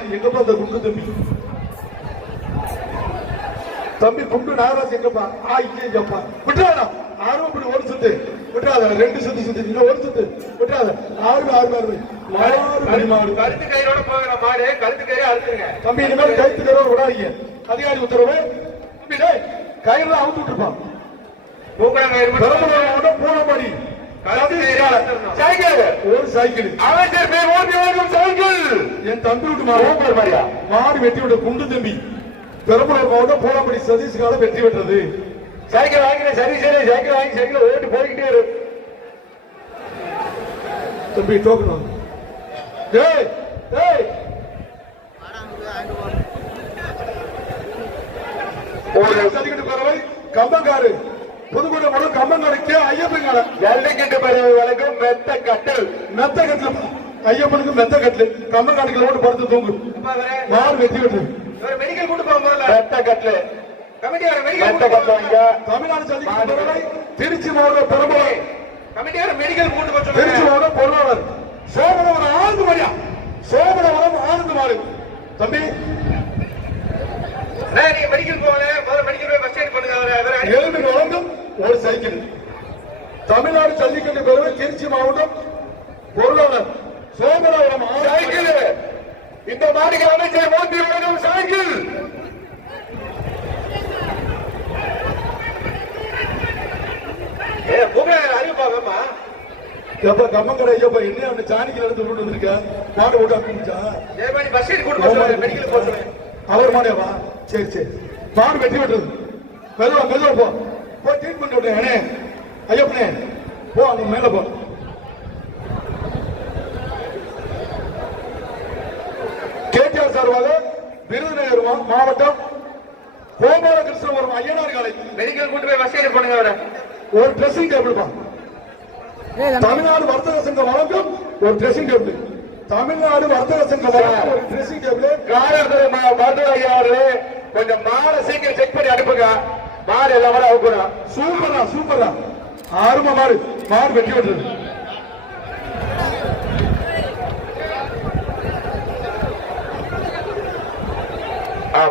எங்கப்பா அந்த குண்டு தம்பி? தம்பி குண்டு நாகராஜ் எங்கப்பா? ஆ இங்கே எங்கப்பா? விட்டுறாடா ஆறு இப்படி ஒரு சுத்து. விட்டுறாத. ரெண்டு சுத்து சுத்து. இன்னும் ஒரு சுத்து. விட்டுறாத. ஆறு ஆறு ஆறு கழுத்து கயிறோட போகிற மாடு. கழுத்து கயிறு அறுத்துருங்க. தம்பி இனிமேல் கைத்து தர விடாதீங்க. அதிகாரி உத்தரவு. தம்பி டேய் கயிறுல அவுத்து விட்டுருப்பான் பூக்கடம் கயிறு பெரம்பலூர் மாவட்டம் அறுத்துடணும். சைக்கிள். ஒரு சைக்கிள். அமைச்சர் பேர் ஓட்டி ஓடும் சைக்கிள். என் தம்பி விட்டு மாடு மாதிரியா மாடு வெட்டி விட்ட குண்டு தம்பி. பெரம்பலூர் மாவட்டம் பூனமணி சதீஷ்கால வெற்றி பெற்றது சைக்கிள் வாங்கின சரி சரி. சைக்கிள் வாங்கி சைக்கிள் ஓட்டு போய்கிட்டே இரு. தம்பி டோக்கன் டேய் டேய் ஒரு சதிக்கிட்டு பறவை கம்பங்காரு. புதுக்கோட்டை மாவட்டம் கம்பங்காரு கே ஐயப்பங்கார ஜல்லிக்கட்டு பறவை வழங்கும் மெத்த கட்டல். மெத்த கட்டுல. ஐயப்பனுக்கு மெத்த கட்டுல கம்பங்காட்டுல ஓட்டு படுத்து தூங்கு மாடு வெற்றி பெற்றது மெடிக்கல் கூட்டு போக முதல்ல மெத்த கட்டல். கமிட்டியார மெடிக்கல் மெத்த கூட்டு கட்டுல தமிழ்நாடு பறவை திருச்சி மாவட்டம் பெரம்பலூர் கமிட்டியார மெடிக்கல் கூட்டு போக திருச்சி மாவட்டம் பொருளாளர் சோமனவரம் ஆனந்த் மரியா சோமனவரம் ஆனந்த் மாடு தம்பி. நீங்க மெடிக்கல் போகல. முதல்ல மெடிக்கல் போய் ஃபர்ஸ்ட் எய்ட் பண்ணுங்க அவரை அவரை அடி- ஏழு வழங்கும் சைக்கிள் தமிழ்நாடு ஜல்லிக்கட்டு பெருமை திருச்சி மாவட்டம் பொருளாளர் சோமனவரம் சைக்கிள். இந்த மாடுக்கு அமைச்சர் மோடி வழங்கும் சைக்கிள். ஏ பூக்கடம் அறிவிப்பா வேமா எப்ப கம்மங்கடை ஐயப்பா என்ன அந்த சாணிக்கு எடுத்து கொண்டு வந்திருக்க? மாடு விட்டு சொல்லுங்க அவர் மாடேவா சரி சரி. மாடு வெட்டி விட்டுறது. மெதுவா மெதுவா போ. போ ட்ரீட்மெண்ட் விட்டு அண்ணே ஐயப்பனே போ அங்க மேல போ. கேடிஆர் சார்பாக விருதுநகர் மாவட்டம் கோபால கிருஷ்ணபுரம் ஐயனார் காலை. மெடிக்கல் கூட்டு போய் எய்ட் பண்ணுங்க அவரை. ஒரு ட்ரெஸ்ஸிங் டேபிள் பா. தமிழ்நாடு வர்த்தக சங்கம் வழங்கும் ஒரு ட்ரெஸ்ஸிங் டேபிள் தமிழ்நாடு வர்த்தக சங்கம் ஒரு ட்ரெஸ்ஸிங் டேபிள் காரத்துறை மருத்துவ ஐயா அவர்களே கொஞ்சம் மாலை சீக்கிரம் செக் பண்ணி அனுப்புங்க. மாடு எல்லாம் வர அவுக்கணும் சூப்பரா சூப்பரா ஆறுமா மாடு மாடு வெட்டி விட்டுறது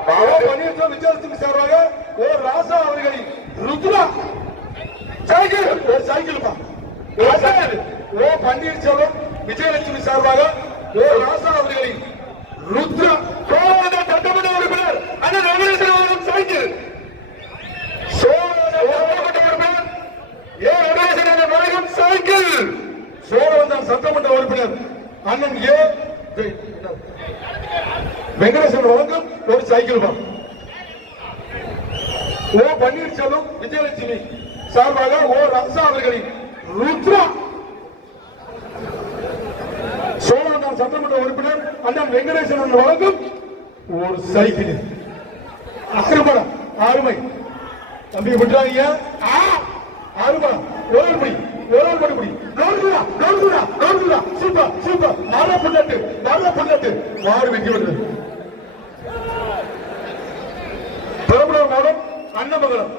பன்னீர்செல்வம் விஜயலட்சுமி சார்பாக ஓ ராசா அவர்களின் ருத்ரா. சைக்கிள் ஒரு சைக்கிள். பா ஓ பன்னீர்செல்வம் விஜயலட்சுமி சார்பாக ஓ ராசா அவர்களின் ருத்ரா. சட்டமன்ற உறுப்பினர். அண்ணன் ரமணேசன் சைக்கிள் சோழவந்த சட்டமன்ற உறுப்பினர் ஏ ரமணேசன் என்ற வழங்கும் சைக்கிள் சோழவந்தான் சட்டமன்ற உறுப்பினர் அண்ணன் ஏ. வெங்கடேசன் வழங்கும் ஒரு சைக்கிள் பா ஓ பன்னீர்செல்வம் விஜயலட்சுமி சார்பாக ஓ ரம்சா அவர்களின் ருத்ரா. சோழன் சட்டமன்ற உறுப்பினர் அண்ணன் வெங்கடேசன் வழங்கும் ஒரு சைக்கிள். அருமடா அருமை. தம்பி விட்டுறாங்க அருமா. ஒரு மணி ஒரு மணி முடி நோடுடா நோடுடா நோடுடா சூப்பர் சூப்பர் மர புல்லட்டு மர புல்லட்டு மாடு வெட்டி விடுறது பெரம்பலூர் மாவட்டம் அன்னமங்கலம்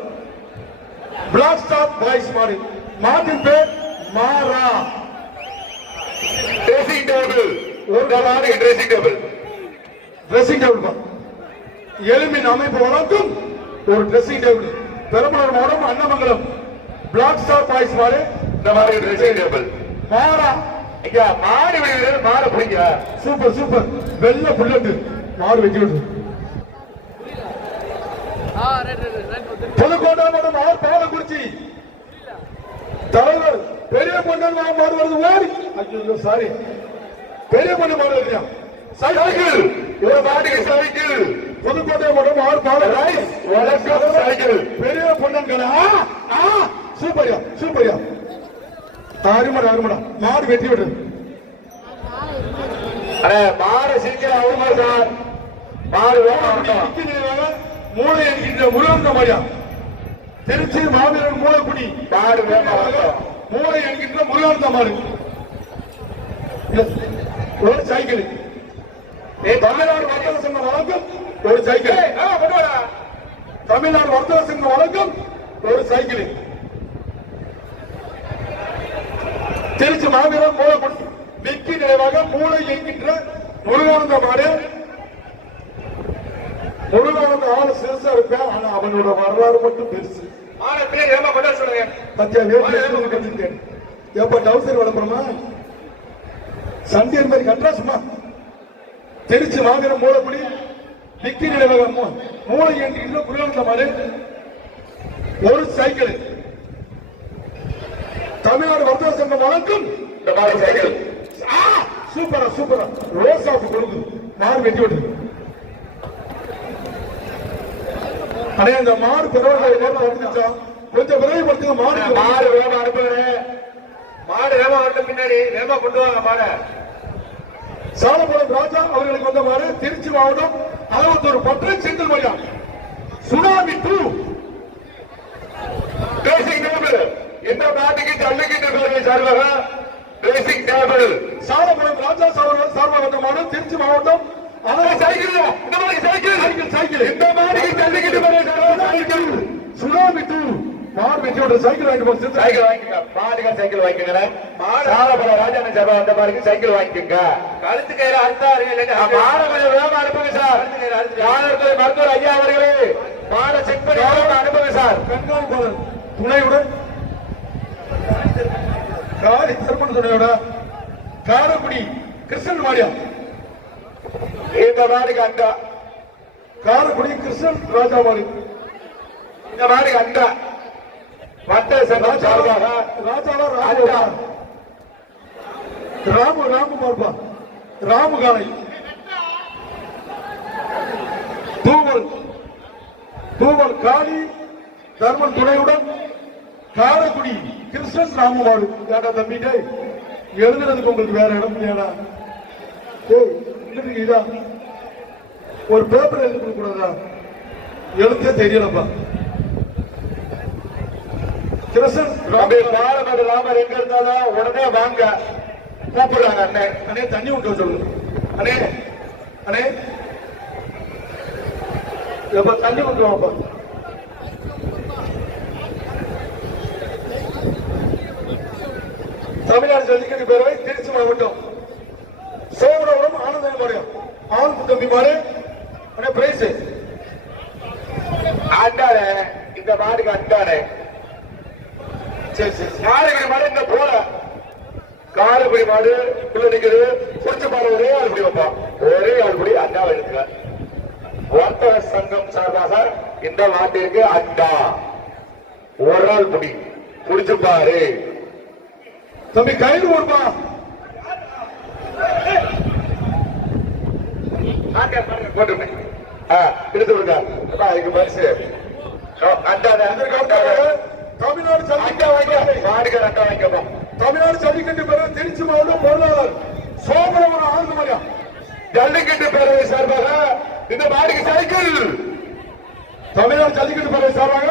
பிளாக் ஸ்டாப் பாய்ஸ் மாடு. மாட்டின் பேர் மாறா ட்ரெஸ்ஸிங் டேபிள் ஒரு மாடு ட்ரெஸ்ஸிங் டேபிள் ட்ரெஸ்ஸிங் டேபிள் எலும்பின் அமைப்பு வழங்கும் ஒரு ட்ரெஸ்ஸிங் டேபிள் பெரம்பலூர் மாவட்டம் அன்னமங்கலம் பிளாக் ஸ்டார் பாய்ஸ் மாடு. இந்த மாதிரி மாறா. ஐயா மாடு விடுகிறது மாடு பிடிங்க. சூப்பர் சூப்பர் வெள்ள புல்லட்டு மாடு விடுது புதுக்கோட்டை மாவட்டம் ஆர் பாலக்குறிச்சி. தலைவர் பெரிய பொண்ணன் மாடு வருது ஓடி. ஐயோ சாரி பெரிய பொண்ணு மாடு வருது சைக்கிள் ஒரு மாட்டுக்கு சைக்கிள் புதுக்கோட்டை மாவட்டம் ஆர் பாலக்குறிச்சி. வணக்கம் சைக்கிள் பெரிய ஆ சூப்பர்யா சூப்பர்யா அருமடா அருமடா மாடு வெட்டி விடுறது அண்ணே மாடு சீக்கிரம் அவுமா சார். மாடு மூளை என்கின்ற முருகன் மாதிரியா? திருச்சி மாவீரன் மூளைக்குடி. மாடு மூளை என்கின்ற முருகன் மாடு. ஒரு சைக்கிள். தமிழ்நாடு வர்த்தக சங்கம் வழங்கும். ஒரு சைக்கிள். தமிழ்நாடு வர்த்தக சங்கம் வழங்கும். ஒரு சைக்கிள். திருச்சி மாவீரம் மூலக்குடி விக்கி நினைவாக மூளை என்கின்ற முருகானந்தமான முருகானந்த ஆள் சிறுசா இருப்பேன் ஆனா அவனோட வரலாறு மட்டும் பெருசு. எப்ப டவுசர் வளர்ப்புறமா சண்டியன் மாதிரி கட்டா சும்மா. திருச்சி மாவீரம் மூலக்குடி விக்கி நினைவாக மூளை என்று இன்னும் முருகானந்தமான ஒரு சைக்கிள். தமிழ்நாடு வர்த்தக சங்கம் வழங்கும் இந்த மாடு சைக்கிள் சூப்பரா சூப்பரா. ரோஸ் ஆஃப் கொடுக்கு மாடு வெட்டி விட்டு அடே அந்த மாடு பிறகு வந்துச்சா கொஞ்சம் விரைவுபடுத்துங்க மாடு மாடு வேகமா அனுப்புங்க மாடு வேகமா வரட்டும் பின்னாடி. வேகமா கொண்டு வாங்க மாடை. சாலப்புரம் ராஜா அவர்களுக்கு வந்த மாடு திருச்சி மாவட்டம் அறுபத்தொரு பற்றை Senthil Mariya tsunami two. Table இந்த மாட்டுக்கு ஜல்லிக்கட்டு பேரவை சார்பாக ட்ரேசிங் டேபிள் சாலப்புரம் ராஜா சார்பாக சார்பாக திருச்சி மாவட்டம் அறுபது சைக்கிள். இந்த மாதிரி சைக்கிள். Cycle cycle. இந்த மாட்டுக்கு ஜல்லிக்கட்டு பேரவை சார்பாக சைக்கிள் சுனாமி டூ. மாடு சைக்கிள் போச்சு சைக்கிள் வாங்கிக்கோங்க. மாடுகள் சைக்கிள் வாங்கிக்கோங்க. சாலபுரம் ராஜான சபா வந்த மாதிரி சைக்கிள் வாங்கிக்கோங்க. கழுத்து கயிறு அறுத்தாரு இல்லைன்னா மாட கொஞ்சம் வேகமா அனுப்புங்க சார். மருத்துவர் ஐயா அவர்களே. மாட செக் பண்ணி அனுப்புங்க. சார். கண்காணிப்பாளர் துணையுடன் காரி தர்மன் துணையோட காரக்குடி கிருஷ்ணன் மாடியா இந்த நாடுக்கு அண்டா காரக்குடி கிருஷ்ணன் ராஜா மாடி இந்த நாடுக்கு அண்டா வட்டேசன் சங்கம் சார்பாக ராஜாவா ராஜா ராமு. ராமு பார்ப்பா. ராமு காலை தூவல். தூவல் காளி தர்மன் துணையுடன் காரக்குடி கிருஷ்ணன் ராமமாடு ஏடா தம்பிட்டே எழுதுறதுக்கு உங்களுக்கு வேற இடம் இல்லையாடா? இதா? ஒரு பேப்பர் எழுதி கொடுக்க கூடாதா எழுத்தே தெரியலப்பா. கிருஷ்ணன் பாலமது ராமர் எங்க இருந்தாலும் உடனே வாங்க. கூப்பிடுறாங்க அண்ணன் அண்ணே தண்ணி விட்டு சொல்லுங்க அண்ணே அண்ணே. எப்ப தண்ணி விட்டு தமிழ்நாடு ஜல்லிக்கட்டு பேரவை திருச்சி மாவட்டம். சோமனபுரம் ஆனந்த மாரியம் ஆண் தம்பி மாறு அண்ணே பிரைஸ் அண்டானே இந்த மாடுக்கு அண்டானே சரி சரி. காரைக்குடி மாடு இந்த போல. காரைக்குடி மாடு உள்ள நிக்குது. புடிச்ச மாடு ஒரே ஆள் பிடி வைப்பான் ஒரே ஆள் பிடி அண்டா எடுத்துக்க. வர்த்தக சங்கம் சார்பாக இந்த மாட்டிற்கு அண்டா ஒரு ஆள் பிடி புடிச்சு பாரு. தம்பி கயிறு ஆ, எடுத்து விடுங்க பரிசு. தமிழ்நாடு தமிழ்நாடு ஜல்லிக்கட்டு பேரவை திருச்சி மாவட்டம் பொருளாளர் சோமனபுரம் ஆனந்த மாரியம் ஜல்லிக்கட்டு பேரவை சார்பாக இந்த மாடுக்கு சைக்கிள். தமிழ்நாடு ஜல்லிக்கட்டு பேரவை சார்பாக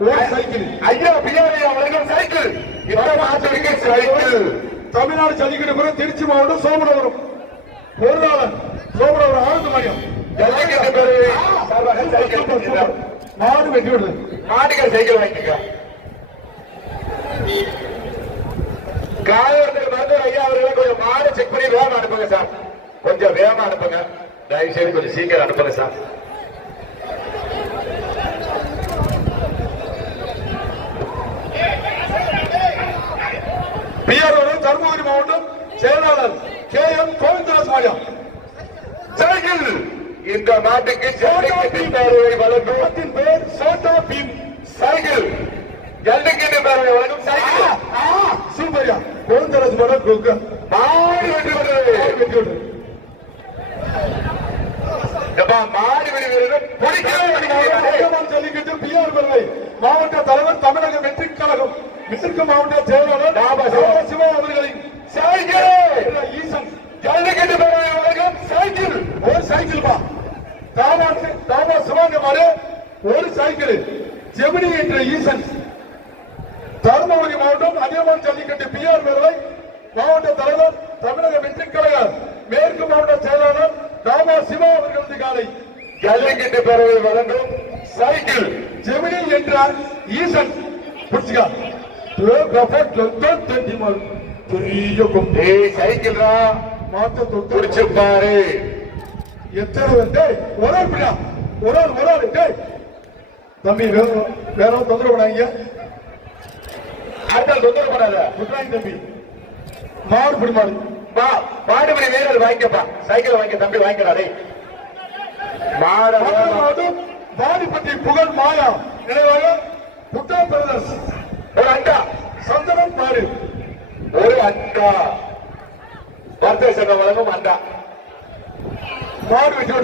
ஒரு சைக்கிள். ஐயா இந்த மாட்டுக்கு சைக்கிள். தமிழ்நாடு ஜல்லிக்கட்டு திருச்சி மாவட்டம் சோமனபுரம். பொருளாளர் சோமனபுரம் ஆனந்த மாரியம் ஜல்லிக்கட்டு பேரவை சார்பாக சைக்கிள் சூப்பர், சூப்பர். மாடு வெட்டி விடுது. மாட்டுக்கு சைக்கிள் வாங்கிக்க காலையில் மருத்துவர் ஐயா அவர்களை கொஞ்சம் மாடு செக் பண்ணி வேகமா அனுப்புங்க சார். கொஞ்சம் வேகமா அனுப்புங்க தயவு செய்து கொஞ்சம் சீக்கிரம் அனுப்புங்க சார். பிஆர்ஓ தருமபுரி மாவட்டம் செயலாளர் கே எம் கோவிந்தராஜ் மாரியம் சைக்கிள் இந்த மாட்டுக்கு ஜல்லிக்கட்டு பேரவை வழங்கும். பெயர் சோட்டா பீம். சைக்கிள் ஜல்லிக்கட்டு பேரவை வழங்கும். சைக்கிள் சூப்பர்யா. கோவிந்தராஜ் மாடம் குக்க. மாடு வெற்றி பெற்றது. வெற்றி ஜல்லிக்கட்டு பிஆர் மாவட்ட தலைவர் தமிழக வெற்றி கழகம். மேற்கு மாவட்ட செயலாளர் பாபா சிவா அவர்களின் சைக்கிள்! ஈசன் ஜல்லிக்கட்டு பேரவை வழங்கும் சைக்கிள். ஒரு சைக்கிள் பா. தாமா தாமா சிவாங்க மாடு ஒரு சைக்கிள். ஜெமினி என்ற ஈசன். தருமபுரி மாவட்டம் அதிகமான ஜல்லிக்கட்டு பிஆர் பேரவை மாவட்ட தலைவர் தமிழக வெற்றி கழகம் மேற்கு மாவட்ட செயலாளர் தாமா சிவா அவர்களது காலை ஜல்லிக்கட்டு பேரவை வழங்கும் சைக்கிள் ஜெமினி என்ற ஈசன். புடிச்சுக்கா பெரிய கொம்பு. ஏய் சைக்கிள்ரா மாத்த தொட்டு பாரு எத்தனை வந்து ஒரே பிடியா ஒரு ஆள் ஒரு ஆள். டேய். தம்பி வேற வேற தொந்தரவு பண்ணாங்க அடுத்த தொந்தரவு பண்ணாத. விட்டுறாங்க தம்பி. மாடு பிடி மாடு. வா மாடுபடி வீரர் வாங்கிக்கப்பா. சைக்கிள் வாங்கி தம்பி வாங்கிக்கடா டேய். மாட. மாடு வாடிப்பட்டி புகழ் மாயா. நினைவாக புத்தா பிரதர்ஸ் ஒரு அக்கா சந்தனம் பாரு. ஒரு அக்கா. வர்த்தக சங்கம் வழங்கும் அண்டா மாடு வச்சு